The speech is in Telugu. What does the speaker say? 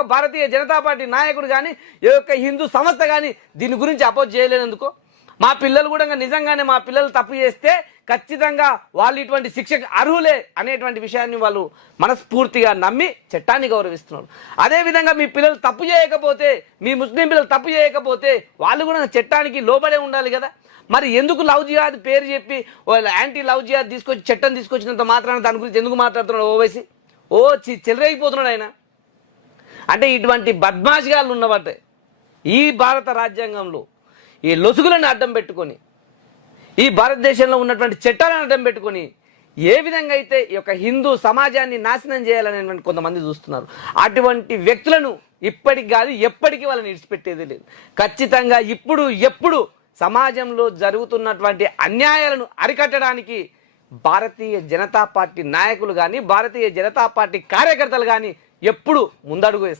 ఒక్క భారతీయ జనతా పార్టీ నాయకుడు కానీ ఏ ఒక్క హిందూ సంస్థ కానీ దీని గురించి అపోజ్ చేయలేనందుకు మా పిల్లలు కూడా నిజంగానే మా పిల్లలు తప్పు చేస్తే ఖచ్చితంగా వాళ్ళు ఇటువంటి శిక్షకు అర్హులే అనేటువంటి విషయాన్ని వాళ్ళు మనస్ఫూర్తిగా నమ్మి చట్టాన్ని గౌరవిస్తున్నారు. అదేవిధంగా మీ పిల్లలు తప్పు చేయకపోతే, మీ ముస్లిం పిల్లలు తప్పు చేయకపోతే వాళ్ళు కూడా చట్టానికి లోబడే ఉండాలి కదా. మరి ఎందుకు లవ్ జిహాద్ పేరు చెప్పి వాళ్ళు యాంటీ లవ్ జిహాద్ తీసుకొచ్చి చట్టం తీసుకొచ్చినంత మాత్రాన దాని గురించి ఎందుకు మాట్లాడుతున్నాడు ఓవైసీ? చెలరైపోతున్నాడు ఆయన. అంటే ఇటువంటి బద్మాష్గాళ్ళు ఉన్నవాటే ఈ భారత రాజ్యాంగంలో ఈ లొసుగులను అడ్డం పెట్టుకొని, ఈ భారతదేశంలో ఉన్నటువంటి చట్టాలను అడ్డం పెట్టుకొని ఏ విధంగా అయితే ఈ యొక్క హిందూ సమాజాన్ని నాశనం చేయాలనేటువంటి కొంతమంది చూస్తున్నారు. అటువంటి వ్యక్తులను ఇప్పటికి కాదు ఎప్పటికీ వాళ్ళని విడిచిపెట్టేది లేదు. ఖచ్చితంగా ఇప్పుడు ఎప్పుడు సమాజంలో జరుగుతున్నటువంటి అన్యాయాలను అరికట్టడానికి భారతీయ జనతా పార్టీ నాయకులు కానీ భారతీయ జనతా పార్టీ కార్యకర్తలు కానీ ఎప్పుడు ముందడుగు వేస్తారు.